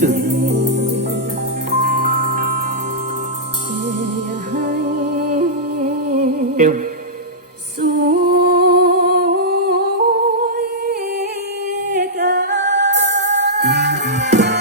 chữ tiêu Thank you.